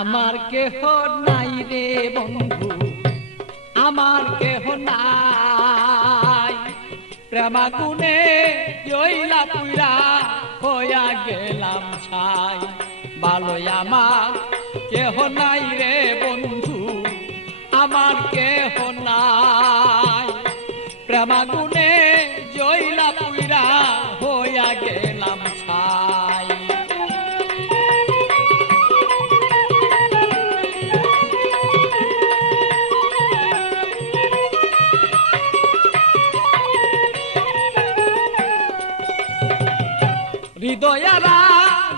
আমার কেহ নাই রে বন্ধু, আমার কেহ নাই। প্রেমাগুনে জইলা পুইরা হইয়া গেলাম ছাই। ভালোই আমার কেহ নাই রে বন্ধু, আমার কেহ নাই। প্রেমাগুনে জইলা পুইরা হইয়া গেলাম ছাই। হৃদয়ারা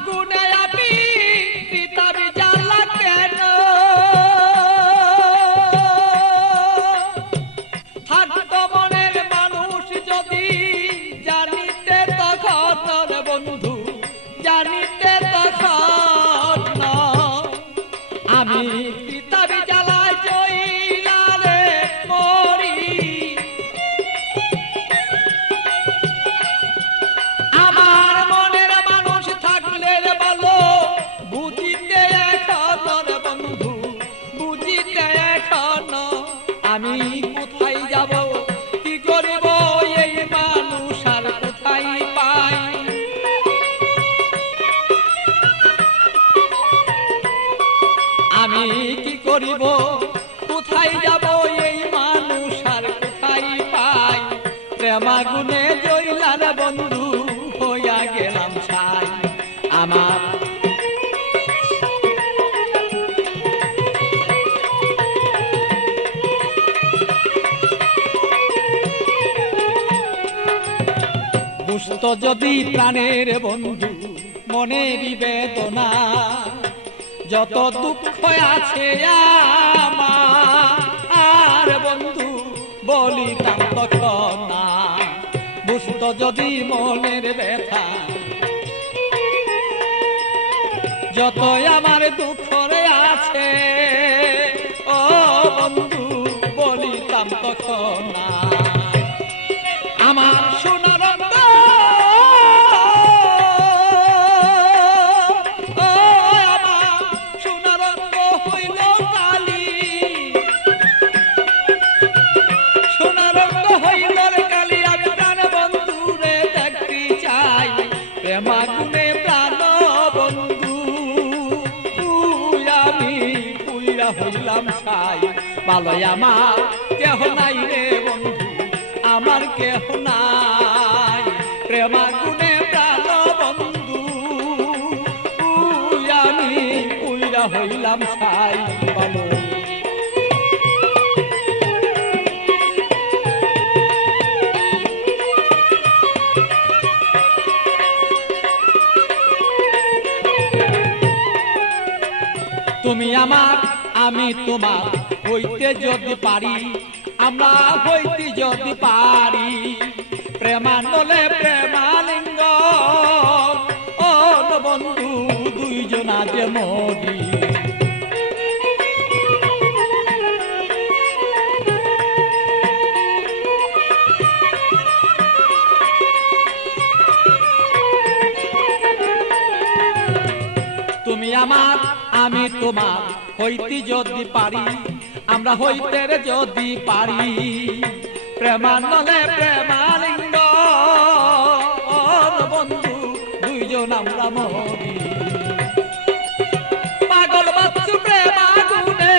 গুনে আমি পিতার জ্বালা কেন, থাকতো মনের মানুষ যদি জানিতে তখন বন্ধু, জানিতে তখন আমি পিতার জ্বালায় জইলা রে মরি। আমার মনের মানুষ থাকলে রে ভালো, বুঝিতে এখন বন্ধু, বুঝিতে এখন আমি কোথায় যাব, কি করিব এই মানুষ আর কোথায় পাই। আমি কি করিব, কোথায় যাব এই মানুষ আর কোথায় পাই। প্রেমাগুনে জইলার বন্ধু হইয়া গেলাম ছাই। আমার বুঝত যদি প্রাণের বন্ধু মনের বেদনা, যত দুঃখ আছে আমার বন্ধু বলিতাম তখন না। বুঝত যদি মনের ব্যথা, যত আমার দুঃখ আছে ও বন্ধু বলিতাম তখন না। আমার সোনার প্রেমাগুনে প্রাণ বন্ধু আমি পুইরা হইলাম ছাই। ভালোই আমার কেহ নাই রে বন্ধু, আমার কেহ নাই। প্রেমাগুনে প্রাণ বন্ধু আমি পুইরা হইলাম ছাই। ভালো তুমি আমার আমি তোমার হইতে যদি পারি, আমরা হইতে যদি পারি। প্রেমানলে প্রেমালিঙ্গ ও বন্ধু দুইজনা যে মরি। তুমি আমার আমি তোমার হইতে যদি পারি, আমরা হইতে যদি পারি। প্রেমানলে প্রেমালিঙ্গ বন্ধু দুইজন আমরা মরি। পাগল বাচ্চু প্রেমাগুনে,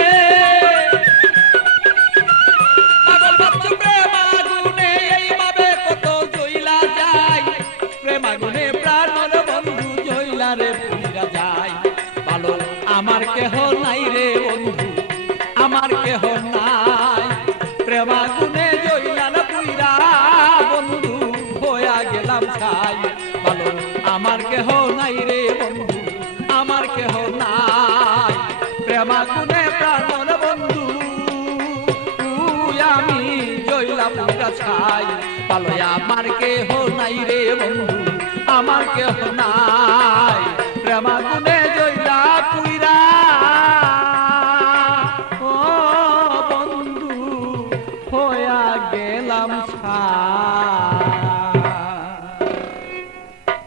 পাগল বাচ্চু প্রেমাগুনে এইভাবে কত জইলা যায়। প্রেমাগুনে প্রাণর বন্ধু জইলা রে পুইরা যায়। ভালো আমার কেহ নাই রে বন্ধু, আমার কেহ নাই। প্রেমাগুনে জইলার পুইরা বন্ধু হইয়া গেলাম ছাই। ভালো আমার কেহ নাই রে বন্ধু, আমার কেহ নাই। প্রেমাগুনে প্রাণর বন্ধু আমি জইলা পুইরা ছাই। ভালো আমার কেহ নাই রে বন্ধু, আমার কেহ নাই।